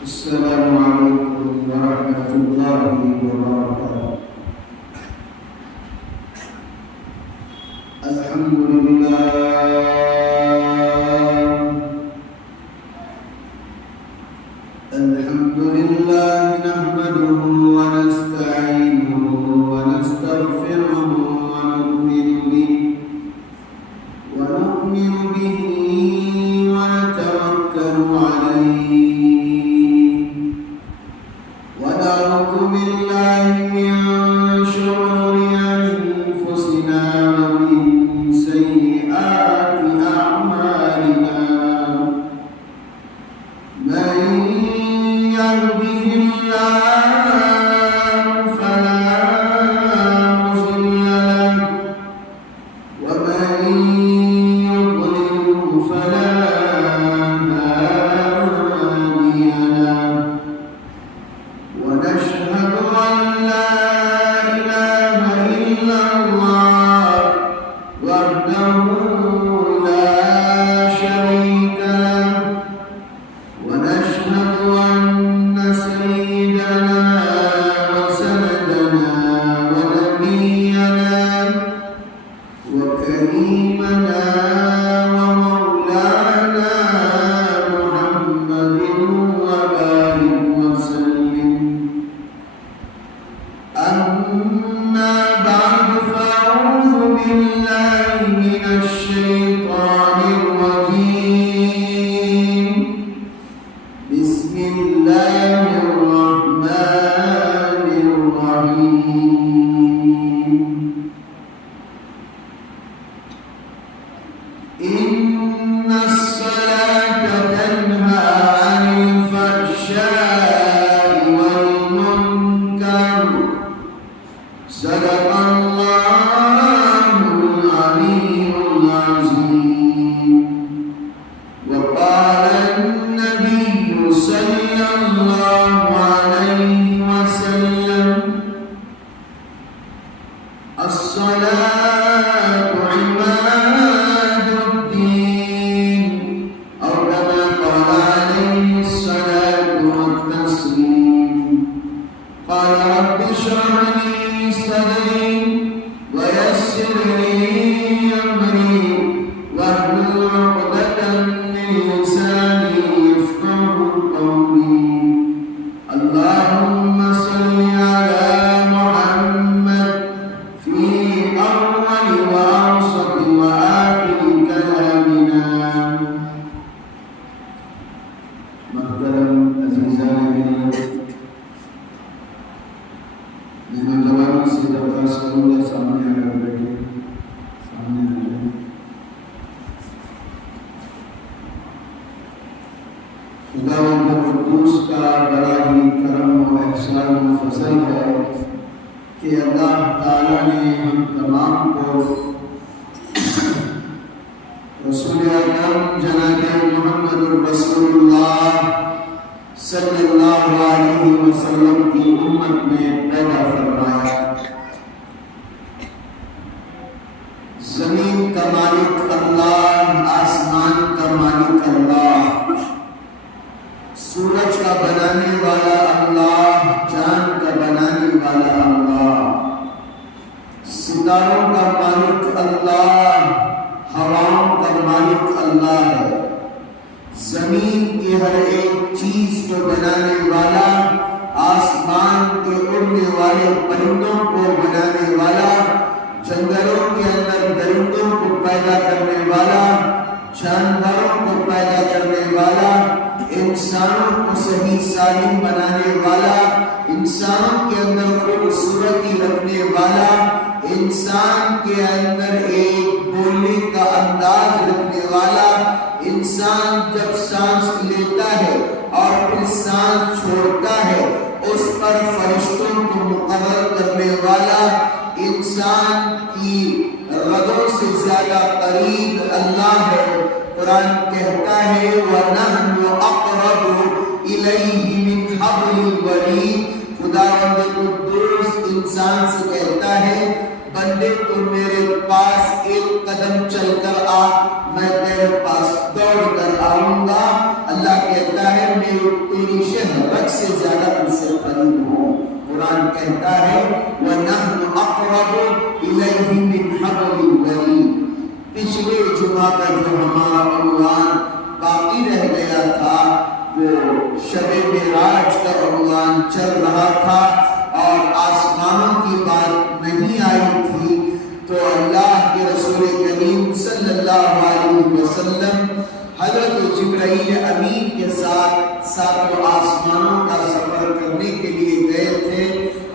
السلام عليكم ورحمة الله وبركاته. الحمد لله نحمده ونستعينه ونستغفره ونؤمن به ونتوكل عليه ونعوذ بالله من شرور أنفسنا ومن سيئات أعمالنا. من يهده الله فلا مضل له ومن يضلل فلا هادي له. ونشهد أن لا إله إلا الله وحده لا شريك له. ونشهد أن سيدنا وسندنا ونبينا وكريمنا ومولانا محمد وبارك وسلم. أما بعد فأعوذ بالله من الشيطان الرجيم. بسم الله الرحمن الرحيم. إن الصلاة تنهى عن الفحشاء والمنكر. صدق الله العلي العظيم. وقال النبي صلى الله عليه وسلم: الصلاة عماد الدين، أو كما قال عليه الصلاة والتسليم. قال رب اشرح لي صدري ويسر لي أمري واحلل عقدة من لساني يفقهوا قولي. اللهم صل على محمد في أول وأوسط وآخر كلامنا. محترم عزیزان ملت، میں نوجوانوں سے درخواست کروں گا سامنے آ کر بیٹھے، سامنے آ جائیں۔ خداوند قدوس کا بڑا ہی کرم و احسان و فضل ہے کہ اللہ تعالیٰ نے ہم تمام کو رسول اکرم جناب محمد رسول اللہ صلی اللہ علیہ وسلم کی امت میں پیدا فرمایا۔ زمین کا مالک اللہ، آسمان کا مالک اللہ، سورج کا بنانے والا اللہ، چاند کا بنانے والا اللہ، ستاروں کا مالک اللہ، ہواؤں کا مالک اللہ ہے، زمین کی ہر ایک چیز کو بنانے والا، آسمان کے اڑنے والے پرندوں کو بنانے والا، جنگلوں کے اندر درندوں کو پیدا کرنے والا، جانوروں کو پیدا کرنے والا، انسانوں کو صحیح سالم بنانے والا، انسانوں کے اندر خوبصورتی رکھنے والا، انسان کے اندر ایک بولنے کا انداز رکھنے والا، انسان جب سانس لیتا ہے اور پھر سانس چھوڑتا ہے اس پر فرشتوں کو مقرر کرنے والا، انسان کی رگوں سے زیادہ قریب اللہ ہے۔ قرآن کہتا ہے وَنَحْنُ أَقْرَبُ إِلَيْهِ مِنْ حَبْلِ الْوَرِيدِ۔ خداوند قدوس انسان سے کہتا ہے بندے تو میرے پاس ایک قدم چل کر آ، میں تیرے پاس دوڑ کر آؤں گا۔ اللہ کہتا ہے میری تیری شہرت سے زیادہ ان سے قریب ہوں۔ قرآن کہتا ہے وَنَحْنُ أَقْرَبُ إِلَيْهِ مِنْ حَبْلِ الْوَرِيدِ۔ پچھلے جمعہ کا جو ہمارا عنوان باقی رہ گیا تھا وہ شب معراج کا عنوان چل رہا تھا اور آسمانوں کی بات نہیں آئی تھی، تو اللہ کے رسول کریم صلی اللہ علیہ وسلم حضرت جبرائیل امین کے ساتھ ساتوں آسمانوں کا سفر کرنے کے لیے گئے تھے،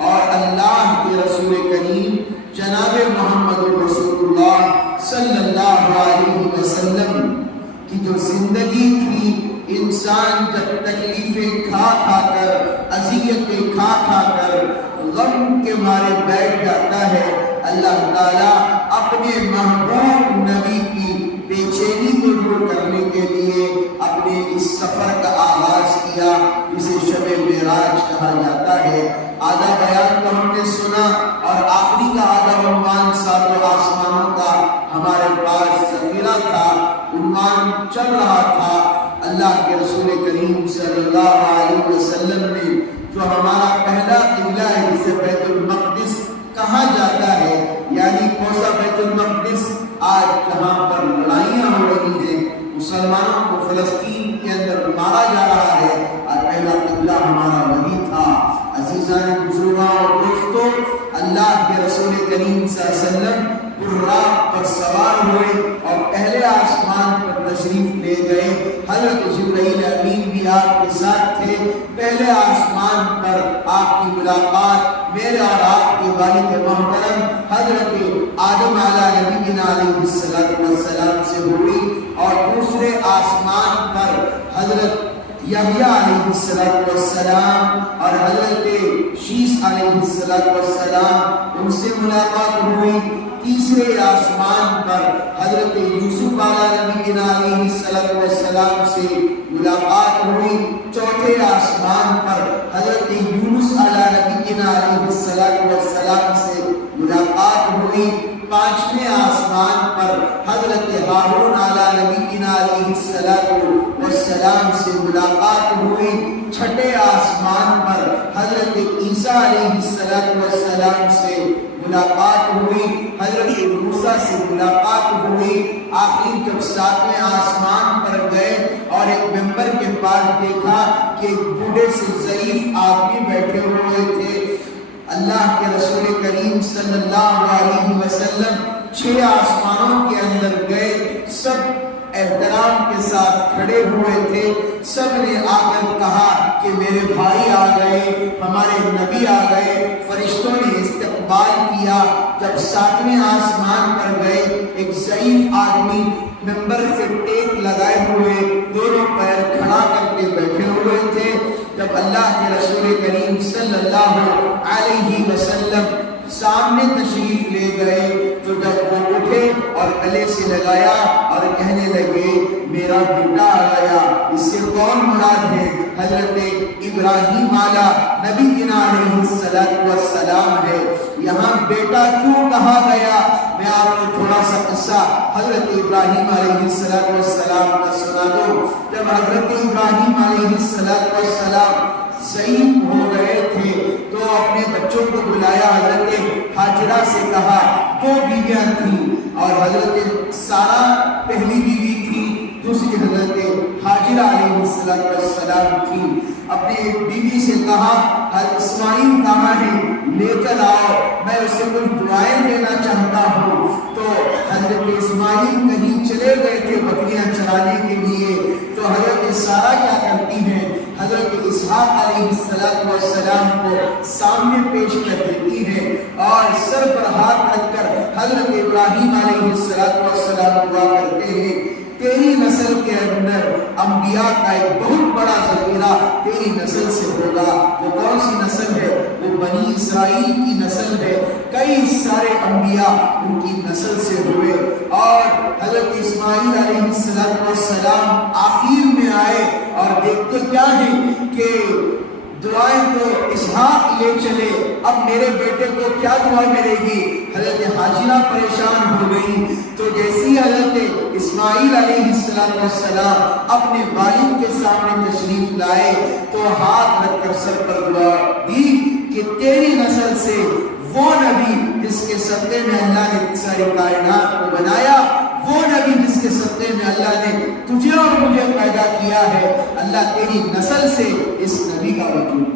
اور اللہ کے رسول کریم جناب محمد رسول اللہ صلی اللہ علیہ وسلم کی جو زندگی تھی، انسان جب تکلیفیں کھا کھا کر، اذیتیں کھا کھا کر غم کے مارے بیٹھ جاتا ہے، اللہ تعالیٰ اپنے محبوب نبی کی بے چینی کو دور کرنے کے لیے اپنے اس سفر کا آغاز کیا جسے شب معراج کہا جاتا ہے۔ آدھا بیان تو ہم نے سنا اور آخری کا آدھا عنوان ساتوں آسمانوں کا ہمارے پاس ذخیرہ تھا، عنوان چل رہا تھا اللہ کے رسول کریم صلی اللہ علیہ وسلم نے جو ہمارا پہلا قبلہ ہے جسے بیت المقدس کہا جاتا ہے، یعنی کوسا بیت المقدس آج جہاں پر لڑائیاں ہو رہی ہیں، مسلمانوں کو فلسطین کے اندر مارا جا رہا ہے، اور پہلا قبلہ ہمارا وہی تھا۔ عزیزان بزرگاں اور دوستوں، اللہ کے رسول کریم صلی اللہ علیہ وسلم براق پر سوار ہوئے اور پہلے آسمان پر تشریف لے گئے۔ حضرت جبرائیل امین بھی آپ کے ساتھ تھے۔ پہلے آسمان پر آپ کی ملاقات میرے اور آپ کے والد محترم حضرت آدم علیہ نبینا علیہ السلام سے ہوئی، اور دوسرے آسمان پر حضرت یحییٰ علیہ السلام اور حضرت شیس علیہ السلام ان سے ملاقات ہوئی۔ تیسرے آسمان پر حضرت یوسف علیہ نبینا علیہ السلام سے ملاقات ہوئی۔ چوتھے آسمان پر حضرت یونس علیہ نبینا علیہ السلام سے ملاقات ہوئی۔ پانچویں آسمان پر حضرت ہارون علیہ نبینا علیہ السلام سے ملاقات ہوئی۔ چھٹے آسمان پر حضرت عیسیٰ علیہ السلام سے ملاقات ہوئی، حضرت موسیٰ سے ملاقات ہوئی۔ آخر جب ساتویں آسمان پر گئے اور ایک ممبر کے پاس دیکھا کہ ایک بوڑھے سے ضعیف آدمی بیٹھے ہوئے تھے، اللہ کے رسول کریم صلی اللہ علیہ وسلم 6 آسمانوں کے اندر گئے، سب احترام کے ساتھ کھڑے ہوئے تھے، سب نے آ کر کہا کہ میرے بھائی آ گئے، ہمارے نبی آ گئے۔ فرشتوں نے استقبال کیا۔ جب 7ویں آسمان پر گئے، ایک ضعیف آدمی ممبر سے ٹیک لگائے ہوئے دونوں پیر کھڑا کر کے بیٹھے ہوئے تھے۔ جب اللہ کے رسول کریم صلی اللہ علیہ وسلم سامنے تشریف لے گئے تو جب وہ اٹھے اور گلے سے لگایا اور کہنے لگے میرا بیٹا آ گیا۔ اس سے کون مراد ہے؟ حضرت ابراہیم علیہ نبی علیہ السلام ہے۔ یہاں بیٹا کیوں کہا گیا؟ میں آپ کو تھوڑا سا قصہ حضرت ابراہیم علیہ السلام کا سنا دوں۔ جب حضرت ابراہیم علیہ السلام ضعیف ہو گئے تھے تو اپنے بچوں کو بلایا، حضرت ہاجرہ سے کہا، 2 بیویاں تھیں اور حضرت سارا پہلی بیوی تھی، دوسری حضرت ہاجرہ علیہ السلام تھی۔ اپنے بیوی سے کہا حضرت اسماعیل کہاں ہے، لے کر آؤ، میں اسے کچھ دعائیں دینا چاہتا ہوں۔ تو حضرت اسماعیل کہیں چلے گئے تھے بکریاں چرانے کے لیے، تو حضرت سارا کیا کرتی ہیں، حضرت اسحاق علیہ السلام کو سامنے پیش کر دیتی ہے اور سر پر ہاتھ رکھ کر حضرت ابراہیم علیہ السلام دعا کرتے ہیں، تیری نسل کے اندر انبیاء کا ایک بہت بڑا ذخیرہ تیری نسل سے ہوگا۔ وہ کون سی نسل ہے؟ وہ بنی اسرائیل کی نسل ہے۔ کئی سارے انبیاء ان کی نسل سے ہوئے، اور حضرت اسماعیل علیہ السلام آخر میں آئے اور دیکھتے کیا ہے کہ دعائیں تو اسحاق لے چلے، اب میرے بیٹے کو کیا دعا ملے گی؟ حضرت ہاجرہ پریشان ہو گئی۔ تو جیسی حضرت اسماعیل علیہ السلام اپنے والد کے سامنے تشریف تشریف لائے تو ہاتھ رکھ کر سر پر دعا دی کہ تیری نسل سے وہ نبی جس کے صدقے میں اللہ نے ساری کائنات کو بنایا، وہ نبی جس کے صدقے میں اللہ نے تجھے اور مجھے پیدا کیا ہے، اللہ تیری نسل سے اس نبی کا وجود۔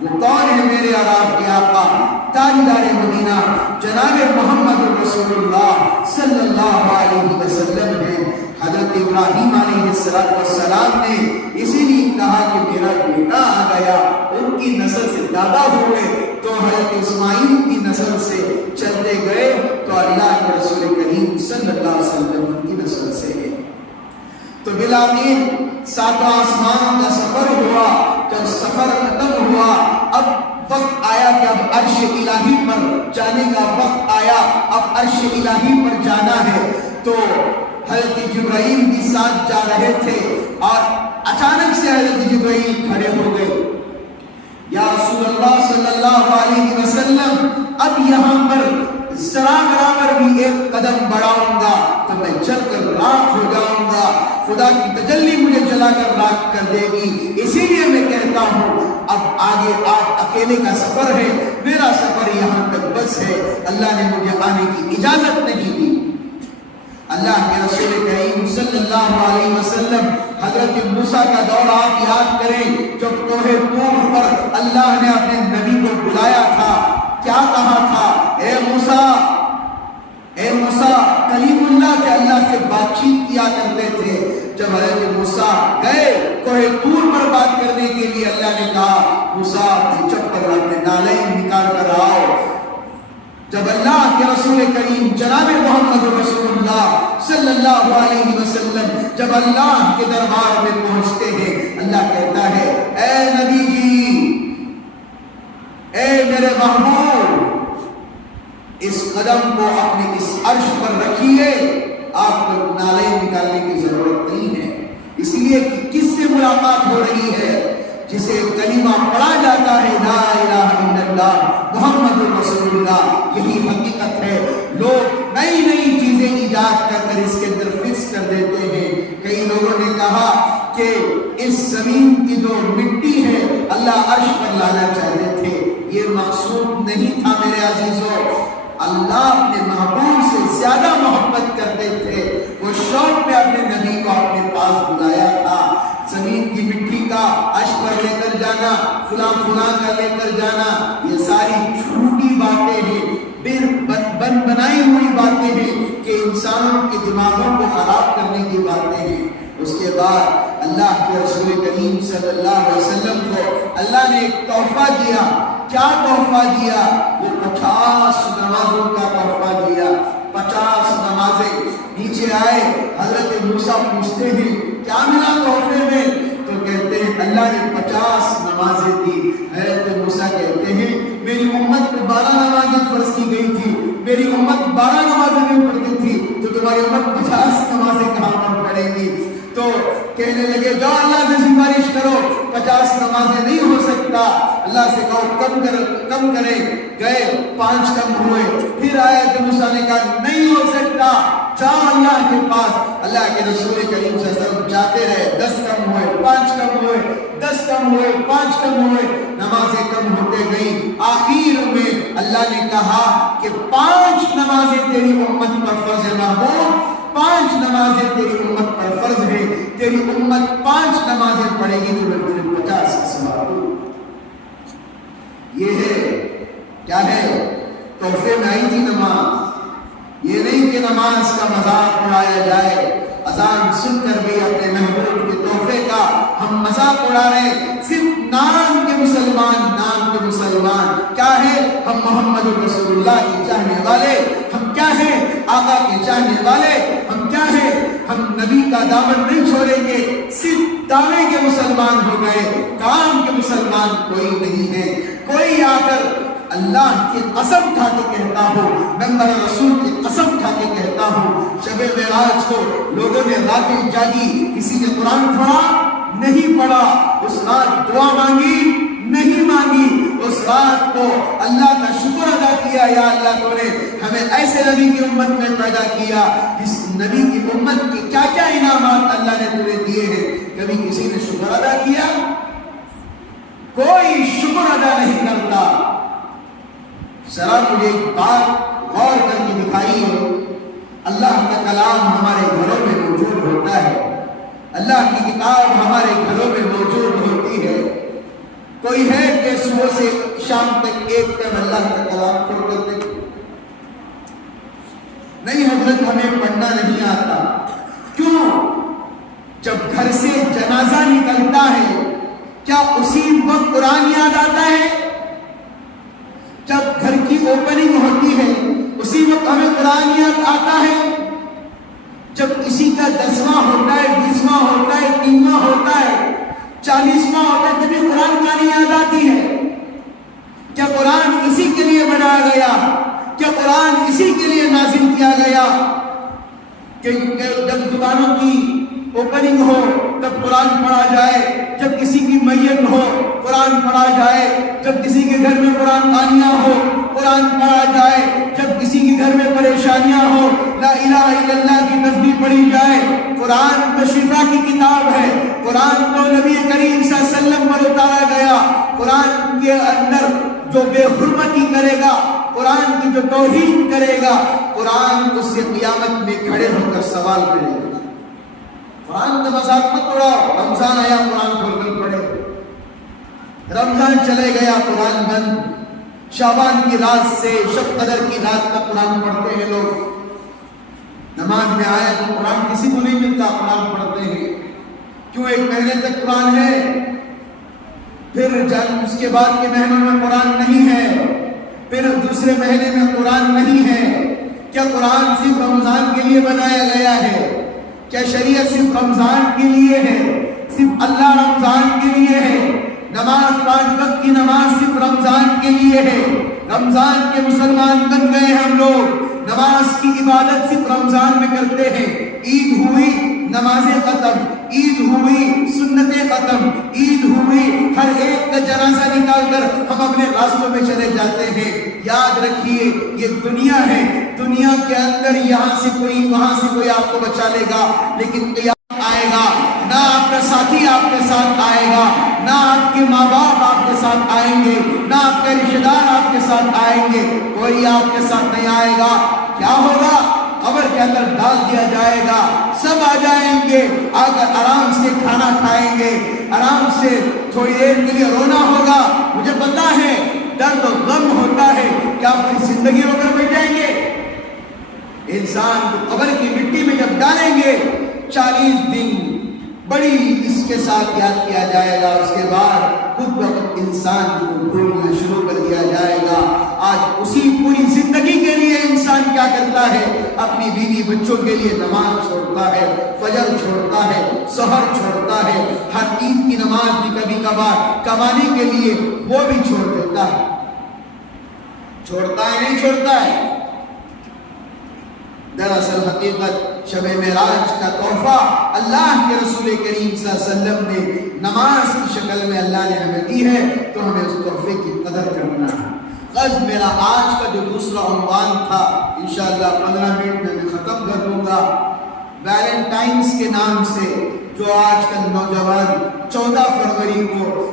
وہ کون ہے میرے اور آپ کے آقا تاجدار مدینہ جناب محمد رسول اللہ صلی اللہ علیہ وسلم ہے۔ حضرت ابراہیم علیہ السلام نے اسی لیے کہا کہ میرا بیٹا آ گیا، ان کی نسل سے دادا ہوئے، تو حضرت اسماعیل کی نسل سے چلتے گئے تو اللہ کے رسول کریم صلی اللہ علیہ وسلم ان کی نسل سے ہے۔ تو بالآخر ساتواں آسمان کا سفر ہوا، جب سفر ختم ہوا اب وقت آیا کہ اب عرش الہی پر جانے کا وقت آیا، اب عرش الہی پر جانا ہے۔ تو حضرت جبرائیل بھی ساتھ جا رہے تھے اور اچانک سے حضرت جبرائیل کھڑے ہو گئے، یا رسول اللہ صلی اللہ علیہ وسلم اب یہاں پر ذرا برابر بھی ایک قدم بڑھاؤں گا تو میں جل کر راکھ ہو جاؤں گا، خدا کی تجلی مجھے جلا کر راکھ کر دے گی، اسی لیے میں کہتا ہوں اب آگے آپ اکیلے کا سفر ہے، میرا سفر یہاں تک بس ہے، اللہ نے مجھے آنے کی اجازت نہیں دی۔ اللہ کے رسول کریم صلی اللہ علیہ وسلم حضرت موسیٰ کا دور آپ یاد کریں، جب کوہ طور پر اللہ نے اپنے نبی کو بلایا تھا، کیا کہا تھا؟ اے موسیٰ کلیم اللہ کے اللہ سے بات چیت کیا کرتے تھے۔ جب حضرت موسیٰ گئے کوہ طور پر بات کرنے کے لیے، اللہ نے کہا موسیٰ اپنی چپل اپنے نالین نکال کر آؤ۔ جب اللہ کے رسول کریم جناب محمد رسول اللہ صلی اللہ علیہ وسلم جب اللہ کے دربار میں پہنچتے ہیں، اللہ کہتا ہے اے نبی جی، اے میرے محبوب، اس قدم کو اپنے اس عرش پر رکھیے، آپ کو نالے نکالنے کی ضرورت نہیں ہے، اس لیے کہ کس سے ملاقات ہو رہی ہے؟ جسے کلمہ پڑھا جاتا ہے لا الہ الا اللہ محمد رسول اللہ، یہی حقیقت ہے۔ لوگ نئی نئی چیزیں ایجاد کر کر اس کے اندر فکس کر دیتے ہیں۔ کئی لوگوں نے کہا کہ اس زمین کی جو مٹی ہے اللہ عرش پر لانا چاہتے تھے، یہ مقصود نہیں تھا میرے عزیزوں۔ اللہ اپنے محبوب سے زیادہ محبت کرتے تھے، وہ شوق میں اپنے نبی کو اپنے پاس بلایا تھا۔ زمین کی مٹی کا عرش پر لے کر جانا، فلاں کا لے کر جانا، یہ ساری جھوٹی باتیں ہیں، بنائی ہوئی باتیں ہیں کہ انسانوں کے دماغوں کو خراب کرنے کی باتیں ہیں۔ اس کے بعد اللہ کے رسول کریم صلی اللہ علیہ وسلم کو اللہ نے ایک تحفہ دیا۔ کیا تحفہ دیا؟ وہ 50 نمازوں کا تحفہ دیا۔ 50 نمازیں۔ نیچے آئے حضرت موسیٰ پوچھتے ہیں کیا ملا تحفے میں؟ تو کہتے ہیں اللہ نے 50 نمازیں دی۔ حضرت موسیٰ کہتے ہیں میری امت کو 12 نمازیں فرض کی گئی تھی، میری امت 12 نمازیں نہیں پڑھتی تھی، تو تمہاری امت 50 نمازیں کہاں پر پڑھے گی؟ تو کہنے لگے جاؤ اللہ سے سفارش کرو، 50 نمازیں نہیں ہو سکتا، اللہ سے کہو کم کرے۔ گئے 5 کم ہوئے، پھر آئے تو موسیٰ نے کہا نہیں ہو سکتا، جاؤ اللہ کے پاس۔ اللہ کے رسول کریم صلی اللہ علیہ وسلم جاتے رہے، 10 کم ہوئے، 5 کم ہوئے، 10 کم ہوئے، 5 کم ہوئے، نمازیں کم ہوتے گئی۔ آخر میں اللہ نے کہا کہ 5 نمازیں تیری امت پر فرض ہے محبوب، 5 نمازیں تیری امت پر فرض ہے، تیری امت 5 نمازیں پڑھے گی تو میں تجھے 50 کا ثواب دوں۔ یہ ہے کیا ہے؟ تحفے میں آئی تھی نماز۔ یہ نہیں کہ نماز کا مذاق اڑایا جائے، اذان سن کر بھی اپنے محبوب کے تحفے کا ہم مذاق اڑا رہے ہیں۔ صرف نام کے مسلمان کیا ہے؟ ہم محمد رسول اللہ کے چاہنے والے، ہم کیا ہیں؟ آقا کے چاہنے والے، ہم کیا ہیں؟ ہم نبی کا دامن نہیں چھوڑیں گے، صرف دعوے کے مسلمان ہو گئے، کام کے مسلمان کوئی نہیں ہے۔ کوئی آ کر اللہ کی قسم کھا کے کہتا ہوں، ممبر رسول کی قسم کھا کے کہتا ہوں، شب معراج کو لوگوں نے راتیں جاگی، کسی نے قرآن پڑھا نہیں پڑھا، اس رات دعا مانگی نہیں مانگی، اس رات کو اللہ کا شکر ادا کیا، یا اللہ تو نے ہمیں ایسے نبی کی امت میں پیدا کیا جس نبی کی امت کے کیا کیا انعامات اللہ نے تمہیں دیے ہیں، کبھی کسی نے شکر ادا کیا؟ کوئی شکر ادا نہیں کرتا۔ ذرا مجھے ایک بات غور کر کے دکھائی ہو، اللہ کا کلام ہمارے گھروں میں موجود ہوتا ہے، اللہ کی کتاب ہمارے گھروں میں موجود ہوتی ہے، کوئی ہے کہ صبح سے شام تک ایک ٹائم اللہ کا کلام پڑھ کر دیکھے؟ نہیں حضرت، ہمیں پڑھنا نہیں آتا۔ کیوں؟ جب گھر سے جنازہ نکلتا ہے کیا اسی وقت قرآن یاد آتا ہے؟ جب گھر کی اوپننگ ہوتی ہے اسی وقت ہمیں قرآن یاد آتا ہے؟ جب کسی کا 10واں ہوتا ہے، 20واں ہوتا ہے، 3واں ہوتا ہے، 40واں ہوتا ہے، تبھی قرآن کہانی یاد آتی ہے؟ کیا قرآن اسی کے لیے بنایا گیا؟ کیا قرآن اسی کے لیے نازل کیا گیا کہ جب دکانوں کی اوپننگ ہو تب قرآن پڑھا جائے، جب کسی کی میت ہو قرآن پڑھا جائے، جب کسی کے گھر میں قرآن خانیاں ہو قرآن پڑھا جائے، جب کسی کے گھر میں پریشانیاں ہو لا الہ الا اللہ کی تسبیح پڑھی جائے؟ قرآن تو شفا کی کتاب ہے، قرآن تو نبی کریم صلی اللہ علیہ وسلم پر اتارا گیا۔ قرآن کے اندر جو بے حرمتی کرے گا، قرآن کی جو توہین کرے گا، قرآن اس سے قیامت میں کھڑے ہو کر سوال کرے گا۔ قرآن کا مذاق مت اڑاؤ، رمضان آیا قرآن کھول کر پڑھے، رمضان چلے گیا قرآن بند، شعبان کی رات سے شب قدر کی رات تک قرآن پڑھتے ہیں لوگ، نماز میں آیا تو قرآن کسی کو نہیں ملتا، قرآن پڑھتے ہیں۔ کیوں؟ ایک مہینے تک قرآن ہے، پھر جب اس کے بعد کے مہینوں میں قرآن نہیں ہے، پھر دوسرے مہینے میں قرآن نہیں ہے۔ کیا قرآن صرف رمضان کے لیے بنایا گیا ہے؟ کیا شریعت صرف رمضان کے لیے ہے؟ صرف اللہ رمضان کے لیے ہے؟ نماز 5 وقت کی نماز صرف رمضان کے لیے ہے؟ رمضان کے مسلمان بن گئے ہم لوگ، نماز کی عبادت صرف رمضان میں کرتے ہیں۔ عید ہوئی نمازیں ختم، عید ہوئی سنتیں ختم، عید ہوئی ہر ایک کا جنازہ نکال کر ہم اپنے راستوں میں چلے جاتے ہیں۔ یاد رکھیے یہ دنیا ہے، دنیا کے اندر یہاں سے کوئی وہاں سے کوئی آپ کو بچا لے گا، لیکن قیامت آئے گا، نہ آپ کا ساتھی آپ کے ساتھ آئے گا، نہ آپ کے ماں باپ آپ کے ساتھ آئیں گے، نہ آپ کے رشتہ دار آپ کے ساتھ آئیں گے، کوئی آپ کے ساتھ نہیں آئے گا۔ کیا ہوگا؟ قبر کے اندر ڈال دیا جائے گا، سب آ جائیں گے، آ کر آرام سے کھانا کھائیں گے، آرام سے تھوڑی دیر کے لیے رونا ہوگا۔ مجھے پتا ہے درد و غم ہوتا ہے، کیا اپنی زندگی ہو کر بیٹھ جائیں گے؟ انسان کو قبر کی مٹی میں جب ڈالیں گے 40 دن بڑی اس کے ساتھ یاد کیا جائے گا، اس کے بعد خود بخود انسان کو بھولنا شروع کر دیا جائے گا۔ آج اسی پوری زندگی کے لیے انسان کیا کرتا ہے؟ اپنی بیوی بچوں کے لیے نماز چھوڑتا ہے، فجر چھوڑتا ہے، سحر چھوڑتا ہے، ہر عید کی نماز بھی کبھی کبھار کمانے کے لیے وہ بھی چھوڑ دیتا ہے۔ چھوڑتا ہے نہیں چھوڑتا ہے؟ دراصل حقیقت شب معراج کا تحفہ اللہ کے رسول کریم صلی اللہ علیہ وسلم نے نماز کی شکل میں اللہ نے ہمیں دی ہے، تو ہمیں اس تحفے کی قدر کرنا ہے۔ غرض میرا آج کا جو دوسرا عنوان تھا انشاءاللہ 15 منٹ میں میں ختم کر دوں گا۔ ویلنٹائنز کے نام سے جو آج کل نوجوان 14 فروری کو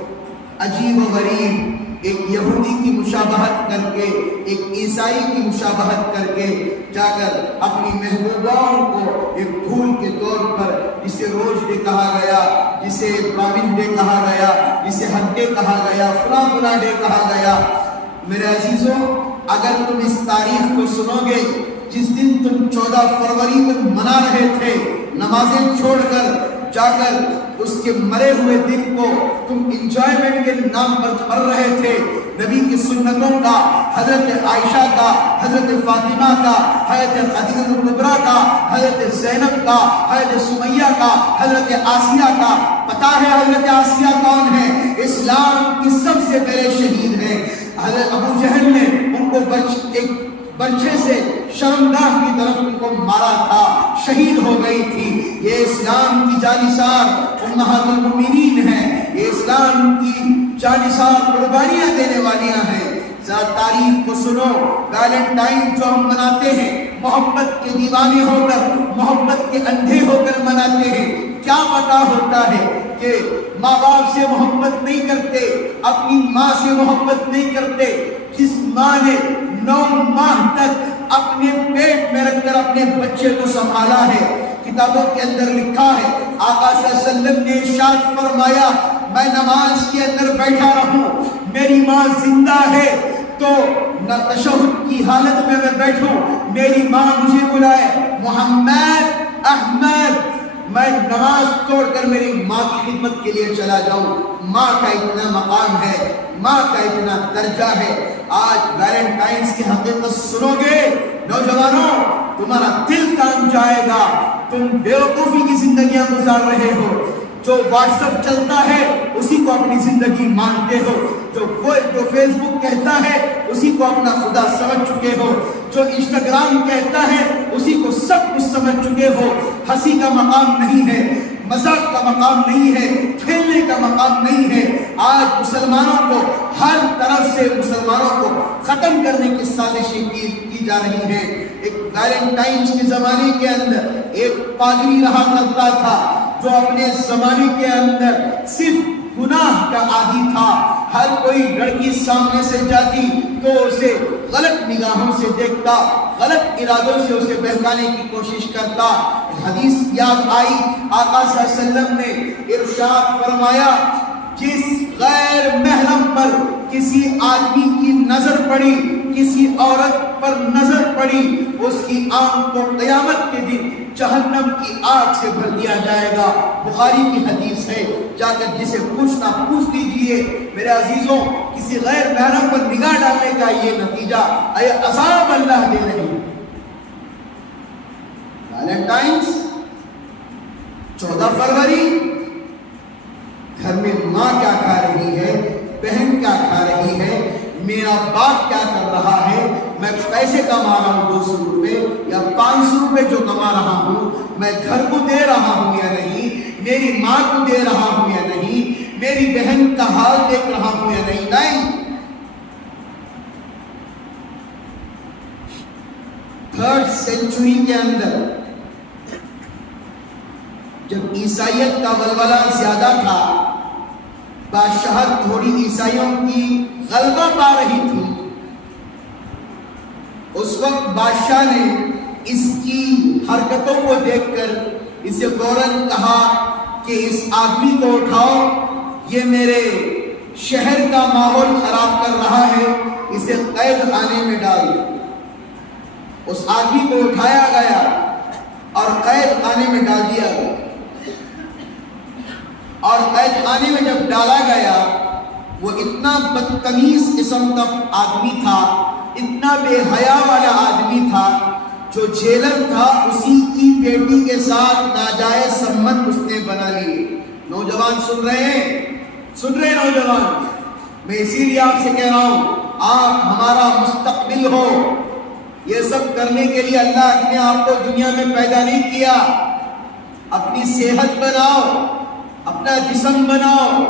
عجیب و غریب ایک یہودی کی مشابہت کر کے، ایک عیسائی کی مشابہت کر کے جا کر اپنی محبوباؤں کو ایک پھول کے طور پر، جسے روز ڈے کہا گیا، جسے پراوین ڈے کہا گیا، جسے حد ڈے کہا گیا، فلاں فلاں ڈے کہا گیا۔ میرے عزیزوں، اگر تم اس تاریخ کو سنو گے، جس دن تم 14 فروری کو منا رہے تھے، نمازیں چھوڑ کر جا کر اس کے مرے ہوئے دن کو تم انجوائمنٹ کے نام پر مر رہے تھے، نبی کی سنتوں کا، حضرت عائشہ کا، حضرت فاطمہ کا، حضرت خدیجہ الکبریٰ کا، حضرت زینب کا، حضرت سمیہ کا، حضرت آسیہ کا۔ پتہ ہے حضرت آسیہ کون ہے؟ اسلام کی سب سے بڑے شہید ہیں۔ حضرت ابو جہل نے ان کو ایک برچھے سے شرمگاہ کی طرف ان کو مارا تھا، شہید ہو گئی تھی۔ یہ اسلام کی جانثار امہات المؤمنین ہیں، یہ اسلام کی جانثار قربانیاں دینے والیاں ہیں۔ ذرا تاریخ کو سنو۔ ویلنٹائن جو ہم مناتے ہیں، محبت کے دیوانے ہو کر، محبت کے اندھے ہو کر مناتے ہیں۔ کیا پتا ہوتا ہے کہ ماں باپ سے محبت نہیں کرتے، اپنی ماں سے محبت نہیں کرتے، جس ماں نے 9 ماہ تک اپنے پیٹ میں رکھ کر اپنے بچے کو سنبھالا ہے۔ کتابوں کے اندر لکھا ہے، آقا صلی اللہ علیہ وسلم نے ارشاد فرمایا، میں نماز کے اندر بیٹھا رہوں، میری ماں زندہ ہے تو نہ تشہد کی حالت میں بیٹھوں، میری ماں مجھے بلائے، محمد، احمد، میں نماز توڑ کر میری ماں کی خدمت کے لیے چلا جاؤں۔ ماں کا اتنا مقام ہے، ماں کا اتنا درجہ ہے۔ آج ویلنٹائنز کی حقیقت سنو گے نوجوانوں، تمہارا دل کام جائے گا۔ تم بیوقوفی کی زندگیاں گزار رہے ہو، جو واٹس ایپ چلتا ہے اسی کو اپنی زندگی مانتے ہو، جو فیس بک کہتا ہے اسی کو اپنا خدا سمجھ چکے ہو، جو انسٹاگرام کہتا ہے اسی کو سب کچھ سمجھ چکے ہو۔ ہنسی کا مقام نہیں ہے، مذاق کا مقام نہیں ہے، کھیلنے کا مقام نہیں ہے۔ آج مسلمانوں کو ہر طرف سے مسلمانوں کو ختم کرنے کی سازشیں کی جا رہی ہیں۔ ایک ویلنٹائنز کے زمانے کے اندر ایک پادری رہا کرتا تھا جو اپنے زمانے کے اندر صرف گناہ کا عادی تھا۔ ہر کوئی لڑکی سامنے سے جاتی تو اسے غلط نگاہوں سے دیکھتا، غلط ارادوں سے اسے بہکانے کی کوشش کرتا۔ حدیث یاد آئی، آقا صلی اللہ علیہ وسلم نے ارشاد فرمایا، جس غیر محرم پر کسی آدمی کی نظر پڑی، کسی عورت پر نظر پڑی، اس کی آنکھ کو قیامت کے دن جہنم کی آگ سے بھر دیا جائے گا۔ بخاری کی حدیث ہے، جا کر جسے پوچھنا پوچھ دیجئے۔ میرے عزیزوں، کسی غیر محرم پر نگاہ ڈالنے کا یہ نتیجہ اے عذاب اللہ دے رہی ہے۔ ویلنٹائنز 14 فروری، گھر میں ماں کیا کھا رہی ہے، بہن کیا کھا رہی ہے، میرا باپ کیا کر رہا ہے، میں پیسے کما رہا ہوں 200 روپے یا 500 روپے جو کما رہا ہوں، میں گھر کو دے رہا ہوں یا نہیں، میری ماں کو دے رہا ہوں یا نہیں، میری بہن کا حال دیکھ رہا ہوں یا نہیں۔ نہیں، 3rd سینچری کے اندر جب عیسائیت کا ولولہ زیادہ تھا، بادشاہت تھوڑی عیسائیوں کی غلبہ پا رہی تھی، اس وقت بادشاہ نے اس کی حرکتوں کو دیکھ کر اسے فوراً کہا کہ اس آدمی کو اٹھاؤ، یہ میرے شہر کا ماحول خراب کر رہا ہے، اسے قید خانے میں ڈال دو۔ اس آدمی کو اٹھایا گیا اور قید خانے میں ڈال دیا گیا، اور قید خانے میں جب ڈالا گیا، وہ اتنا بدتمیز قسم کا آدمی تھا، اتنا بے حیا والا آدمی تھا، جو جیلر تھا اسی کی بیٹی کے ساتھ ناجائز سمت اس نے بنا لی۔ نوجوان سن رہے ہیں؟ سن رہے نوجوان؟ میں اسی لیے آپ سے کہہ رہا ہوں، آپ ہمارا مستقبل ہو۔ یہ سب کرنے کے لیے اللہ نے آپ کو دنیا میں پیدا نہیں کیا۔ اپنی صحت بناؤ، اپنا جسم بناؤ،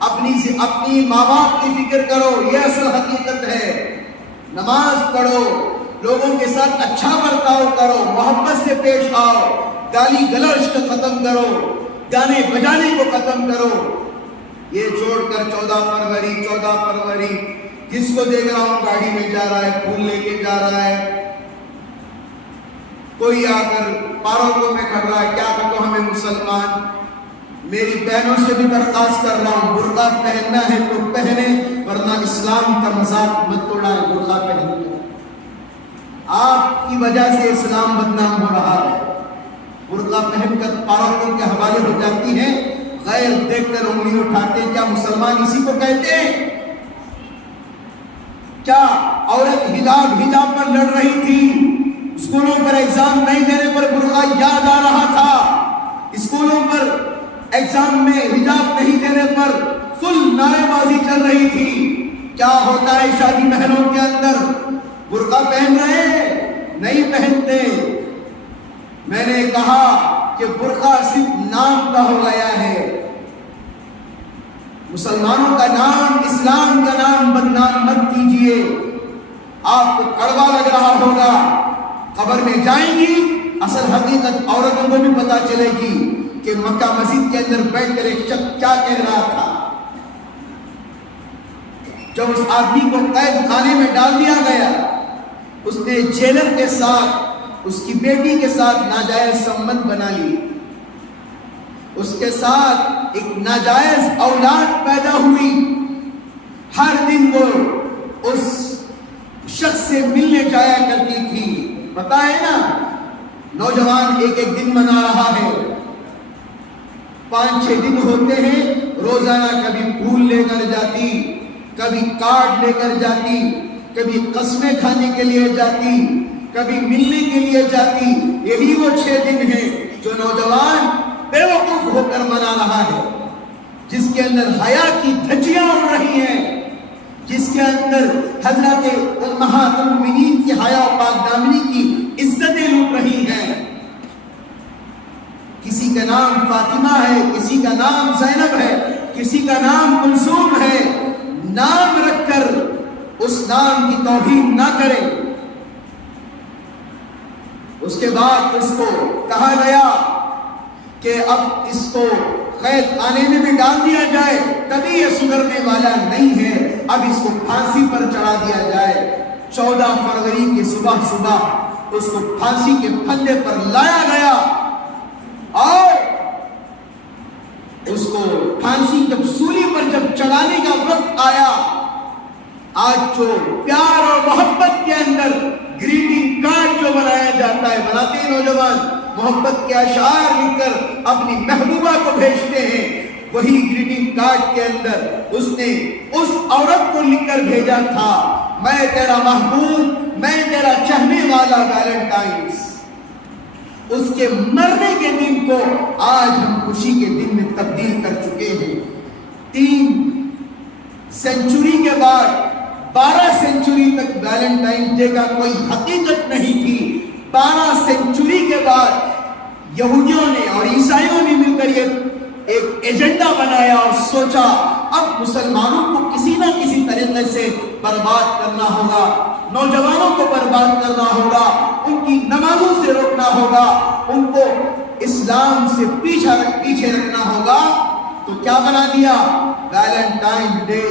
اپنی ماں باپ کی فکر کرو، یہ اصل حقیقت ہے۔ نماز پڑھو، لوگوں کے ساتھ اچھا برتاؤ کرو، محبت سے پیش آؤ، گالی گلوچ کو ختم کرو، گانے بجانے کو ختم کرو۔ یہ چھوڑ کر 14 فروری جس کو دیکھ رہا ہوں گاڑی میں جا رہا ہے، پھول لے کے جا رہا ہے، کوئی آ کر پارکوں میں کھڑ رہا ہے، کیا کہو ہمیں مسلمان۔ میری بہنوں سے بھی درخواست کر رہا ہوں، برقع پہننا ہے تو پہنے، ورنہ اسلام کا مذاق مت اڑائیں، برقع پہنیں۔ آپ کی وجہ سے اسلام بدنام ہو رہا ہے۔ برقع پہن کر پارکوں کے حوالے ہو جاتی ہیں، غیر دیکھ کر انگلی اٹھاتے ہیں۔ کیا مسلمان اسی کو کہتے ہیں؟ کیا عورت حجاب پر لڑ رہی تھی، اسکولوں پر ایگزام نہیں دینے پر برقع یاد آ رہا تھا، اسکولوں پر ایگزام میں حجاب نہیں دینے پر فل نعرے بازی چل رہی تھی۔ کیا ہوتا ہے شادی محلوں کے اندر؟ برقع پہن رہے نہیں پہنتے۔ میں نے کہا کہ برقع صرف نام کا ہو گیا ہے، مسلمانوں کا نام، اسلام کا نام بدنام مت کیجیے۔ آپ کو کڑوا لگ رہا ہوگا، قبر میں جائیں گی، اصل حقیقت عورتوں کو بھی پتا چلے گی کہ مکہ مسجد کے اندر بیٹھ کر ایک شخص کیا کہہ رہا تھا جب اس آدمی کو قید خانے میں ڈال دیا گیا۔ اس نے جیلر کے ساتھ، اس کی بیٹی کے ساتھ ناجائز سمبند بنا لی، اس کے ساتھ ایک ناجائز اولاد پیدا ہوئی۔ ہر دن وہ اس شخص سے ملنے جایا کرتی تھی۔ پتا ہے نا، نوجوان ایک ایک دن منا رہا ہے، 5-6 دن ہوتے ہیں، روزانہ کبھی پھول لے کر جاتی، کبھی کارڈ لے کر جاتی، کبھی قسمیں کھانے کے لیے جاتی، کبھی ملنے کے لیے جاتی۔ یہی وہ 6 دن ہیں جو نوجوان بے وقوف ہو کر منا رہا ہے، جس کے اندر حیا کی دھجیاں اڑ رہی ہیں، جس کے اندر حضرت امہات المؤمنین کی حیا و پاک دامنی کی عزتیں لوٹ رہی ہیں۔ کسی کا نام فاطمہ ہے، کسی کا نام زینب ہے، کسی کا نام کلثوم ہے۔ نام رکھ کر اس نام کی توہین نہ کریں۔ اس کے بعد اس کو کہا گیا کہ اب اس کو قید خانے میں بھی ڈال دیا جائے، کبھی یہ سدھرنے والا نہیں ہے، اب اس کو پھانسی پر چڑھا دیا جائے۔ 14 فروری کی صبح اس کو پھانسی کے پھندے پر لایا گیا اور اس کو پھانسی جب سولی پر جب چڑھانے کا وقت آیا، آج جو پیار اور محبت کے اندر گریٹنگ کارڈ جو بنایا جاتا ہے، بناتے ہیں نوجوان، محبت کے اشعار لکھ کر اپنی محبوبہ کو بھیجتے ہیں، وہی گریٹنگ کارڈ کے اندر اس نے اس عورت کو لکھ کر بھیجا تھا، میں تیرا محبوب، میں تیرا چاہنے والا ویلنٹائنس۔ اس کے مرنے کے دن کو آج ہم خوشی کے دن میں تبدیل کر چکے ہیں۔ 3 سینچری کے بعد 12 سینچری تک ویلنٹائن ڈے کا کوئی حقیقت نہیں تھی۔ 12 سینچری کے بعد یہودیوں نے اور عیسائیوں نے مل کر یہ ایک ایجنڈا بنایا اور سوچا اب مسلمانوں کو کسی نہ کسی طریقے سے برباد کرنا ہوگا، نوجوانوں کو برباد کرنا ہوگا، ان کی نمازوں سے روکنا ہوگا، ان کو اسلام سے پیچھے رکھنا ہوگا۔ تو کیا بنا دیا؟ Valentine day.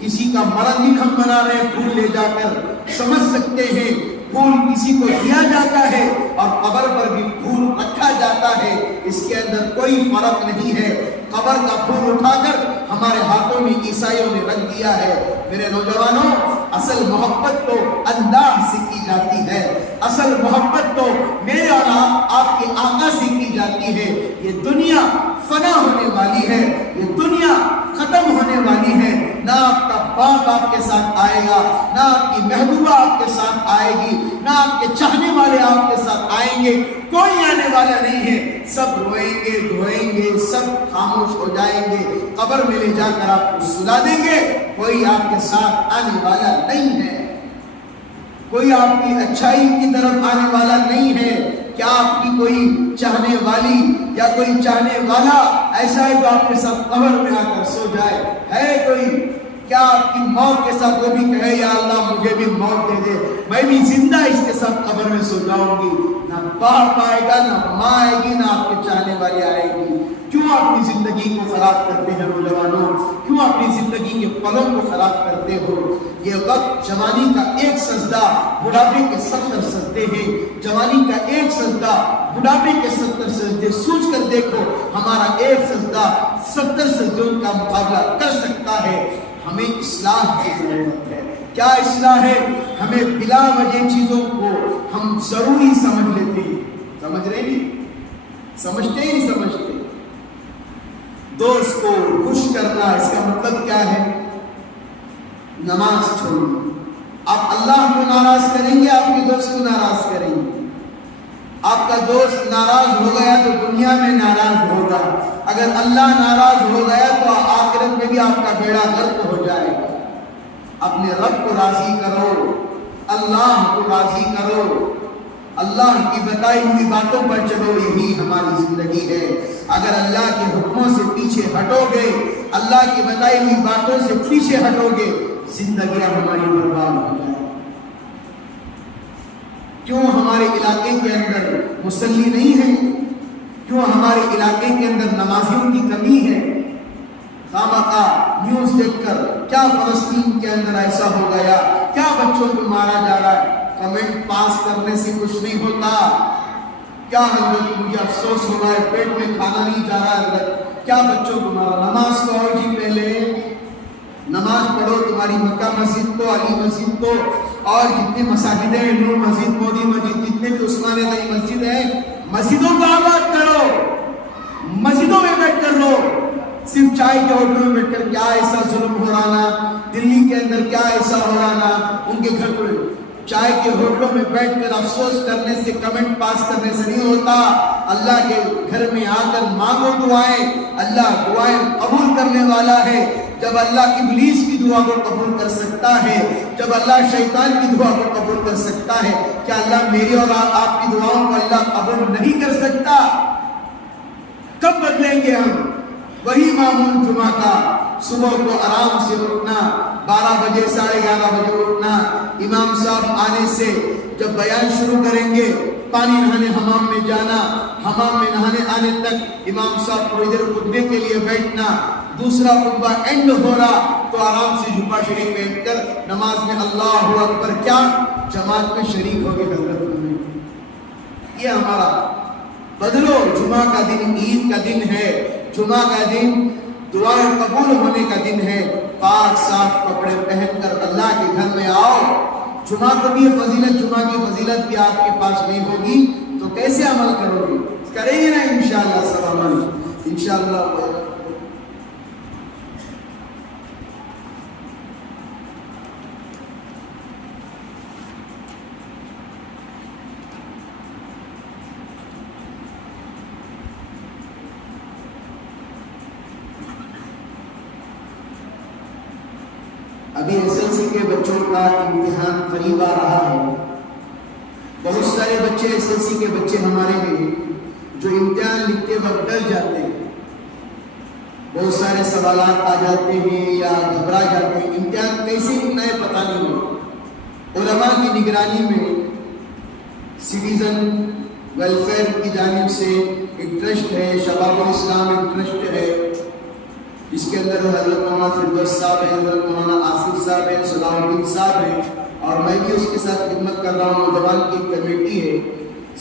کسی کا مرن ہم منا رہے ہیں پھول لے جا کر، سمجھ سکتے ہیں پھول کسی کو دیا جاتا ہے اور قبر پر بھی پھول رکھا جاتا ہے، اس کے اندر کوئی فرق نہیں ہے۔ قبر کا پھول اٹھا کر ہمارے ہاتھوں میں عیسائیوں نے رکھ دیا ہے۔ میرے نوجوانوں، اصل محبت تو اللہ سے کی جاتی ہے، اصل محبت تو میرے اور آپ کے آقا سے کی جاتی ہے۔ یہ دنیا فنا ہونے والی ہے، یہ دنیا ختم ہونے والی ہے۔ نہ آپ کا باپ آپ کے ساتھ آئے گا، نہ آپ کی محبوبہ آپ کے ساتھ آئے گی، نہ آپ کے چاہنے والے آپ کے ساتھ آئیں گے، کوئی آنے والا نہیں ہے۔ سب روئیں گے، دھوئیں گے، سب خاموش ہو جائیں گے، قبر میں لے جا کر آپ کو سلا دیں گے، کوئی آپ کے ساتھ آنے والا نہیں ہے، کوئی آپ کی اچھائی کی طرف آنے والا نہیں ہے۔ کیا آپ کی کوئی چاہنے والی یا کوئی چاہنے والا ایسا ہے جو آپ کے ساتھ قبر میں آ کر سو جائے؟ ہے کوئی؟ کیا آپ کی موت کے ساتھ وہ بھی کہے یا اللہ مجھے بھی موت دے دے، میں بھی زندہ اس کے ساتھ قبر میں سو جاؤں گی؟ نہ باپ آئے گا، نہ ماں آئے گی، نہ آپ کے چاہنے والی آئے گی۔ کیوں اپنی زندگی کو خراب کرتے ہیں نوجوانوں؟ کیوں اپنی زندگی کے پلوں کو خراب کرتے ہو؟ یہ وقت جوانی کا ایک سجدہ بڑھاپے کے 70 سجدے ہیں، جوانی کا ایک سجدہ بڑھاپے کے 70 سجدے۔ سوچ کر دیکھو، ہمارا ایک سجدہ 70 سجدوں کا مقابلہ کر سکتا ہے۔ ہمیں اصلاح کی ضرورت ہے۔ کیا اصلاح ہے؟ ہمیں بلا وجہ چیزوں کو ہم ضروری سمجھ لیتے ہیں۔ سمجھ رہے نہیں؟ سمجھتے ہی نہیں سمجھتے۔ دوست کو خوش کرنا، اس کا مطلب کیا ہے؟ نماز چھوڑنا۔ آپ اللہ کو ناراض کریں گے، آپ کے دوست کو ناراض کریں گے۔ آپ کا دوست ناراض ہو گیا تو دنیا میں ناراض ہوگا، اگر اللہ ناراض ہو گیا تو آخرت میں بھی آپ کا بیڑا غرق ہو جائے گا۔ اپنے رب کو راضی کرو، اللہ کو راضی کرو، اللہ کی بتائی ہوئی باتوں پر چلو، یہی ہماری زندگی ہے۔ اگر اللہ کے حکموں سے پیچھے ہٹو گے، اللہ کی بتائی ہوئی باتوں سے پیچھے ہٹو گے، زندگیاں ہماری برباد ہو جائیں۔ کیوں ہمارے علاقے کے اندر مصلی نہیں ہے؟ کیوں ہمارے علاقے کے اندر نمازیوں کی کمی ہے؟ خامخواہ نیوز دیکھ کر کیا فلسطین کے اندر ایسا ہو گیا، کیا بچوں کو مارا جا رہا ہے، کمنٹ پاس کرنے سے کچھ نہیں ہوتا۔ کیا حضرت مجھے افسوس ہو رہا ہے، پیٹ میں کھانا نہیں جا رہا ہے حضرت، کیا بچوں کو مارا؟ نماز پڑھو جی، پہلے نماز پڑھو، تمہاری مکہ مسجد کو، علی مسجد کو، اور جتنے مساجد ہیں، نور مسجد، مودی مسجد، جتنے بھی عثمان غنی مسجد ہے، مسجدوں کو آباد کرو، مسجدوں میں بیٹھ کر رو۔ صرف چائے کے ہوٹلوں میں بیٹھ کر کیا ایسا ظلم ہو رہا نا، دلی کے اندر کیا ایسا ہو رہا نا، ان کے گھر پر چائے کے ہوٹلوں میں بیٹھ کر افسوس کرنے سے، کمنٹ پاس کرنے سے نہیں ہوتا۔ اللہ کے گھر میں آ کر مانگو دعائیں، اللہ دعائیں قبول کرنے والا ہے۔ جب اللہ ابلیس کی دعا کو قبول کر سکتا ہے، جب اللہ شیطان کی دعا کو قبول کر سکتا ہے، کیا اللہ میری اور آپ کی دعاؤں کو اللہ قبول نہیں کر سکتا؟ کب بدلیں گے ہم؟ وہی معمول جمعہ کا، صبح کو آرام سے اٹھنا، 12 بجے 11:30 بجے اٹھنا، امام صاحب آنے سے جب بیان شروع کریں گے، پانی نہانے حمام میں جانا، حمام میں نہانے آنے تک امام صاحب تھوڑی دیر خطبے کے لیے بیٹھنا، دوسرا خطبہ اینڈ ہو رہا تو آرام سے جمعہ شریف بیٹھ کر نماز میں اللہ اکبر، کیا جماعت میں شریک ہو گئے حضرت میں۔ یہ ہمارا بدلو۔ جمعہ کا دن عید کا دن ہے، جمعہ کا دن دعائیں قبول ہونے کا دن ہے۔ پاک صاف کپڑے پہن کر اللہ کے گھر میں آؤ۔ جمعہ کو بھی فضیلت، جمعہ کی فضیلت بھی آپ کے پاس نہیں ہوگی تو کیسے عمل کرو گے؟ کریں گے نا انشاءاللہ سب عمل، انشاءاللہ۔ ابھی SSLC کے بچوں کا امتحان قریب آ رہا ہے۔ بہت سارے بچے SSLC کے بچے ہمارے ہیں جو امتحان لکھتے وقت ڈر جاتے ہیں، بہت سارے سوالات آ جاتے ہیں یا گھبرا جاتے ہیں، امتحان کیسے لکھنا ہے پتہ نہیں ہو۔ علماء کی نگرانی میں سٹیزن ویلفیئر کی جانب سے ایک ٹرسٹ ہے، شباب الاسلام ایک ٹرسٹ ہے، اس کے اندر حضرت مولانا فردوس صاحب ہیں، حضرت مولانا آصف صاحب ہیں، صلاح الدین صاحب ہیں، اور میں بھی اس کے ساتھ خدمت کر رہا ہوں۔ نوجوان کی کمیٹی ہے،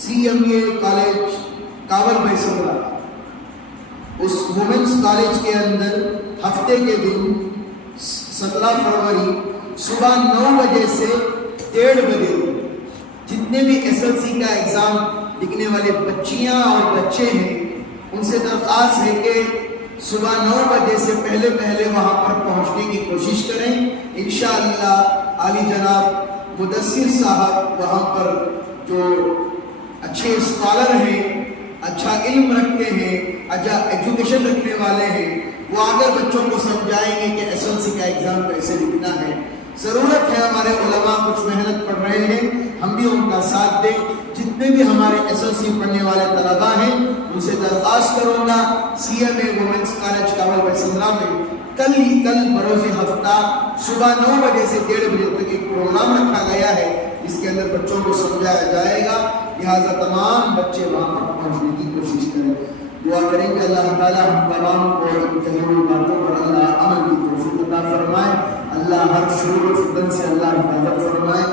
CMA کالج کاول میں سمرا، اس وومنس کالج کے اندر ہفتے کے دن 17 فروری صبح 9 بجے سے 1:30 بجے جتنے بھی SSLC کا ایگزام لکھنے والے بچیاں اور بچے ہیں، ان سے درخواست ہے کہ صبح 9 بجے سے پہلے وہاں پر پہنچنے کی کوشش کریں۔ انشاءاللہ عالی جناب مدثر صاحب وہاں پر جو اچھے اسکالر ہیں، اچھا علم رکھتے ہیں، اچھا ایجوکیشن رکھنے والے ہیں، وہ آگر بچوں کو سمجھائیں گے کہ SSLC کا ایگزام کیسے لکھنا ہے۔ ضرورت ہے، ہمارے علماء کچھ محنت پڑھ رہے ہیں، ہم بھی ان کا ساتھ دیں۔ جتنے بھی ہمارے SSLC پڑھنے والے طلباء ہیں ان سے درخواست کروں گا، CMA وومنس کالج کاول ویسندرا میں کل بروز ہفتہ صبح 9 بجے سے 1:30 بجے تک ایک پروگرام رکھا گیا ہے، اس کے اندر بچوں کو سمجھایا جائے گا، لہٰذا تمام بچے وہاں پر پہنچنے کی کوشش کریں۔ دعا کریں کہ اللہ تعالیٰ ہم تمام کو ان کہی باتوں پر اللہ عمل کی توفیق عطا فرمائے، اللہ ہر شرور و فتن سے اللہ حفاظت فرمائے۔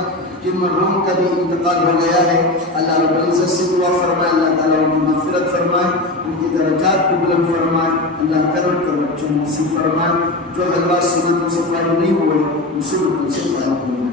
جن مرحوم کا بھی انتقال ہو گیا ہے، اللہ رب العزت سے دعا فرمائے، اللہ تعالیٰ ان کی مغفرت فرمائے، ان کی درجات کو بلند فرمائے، اللہ کرم کر بچوں نصیب فرمائے۔ جو حضرات سنتوں سے فارغ نہیں ہوئے ان سے فارغ ہوئے۔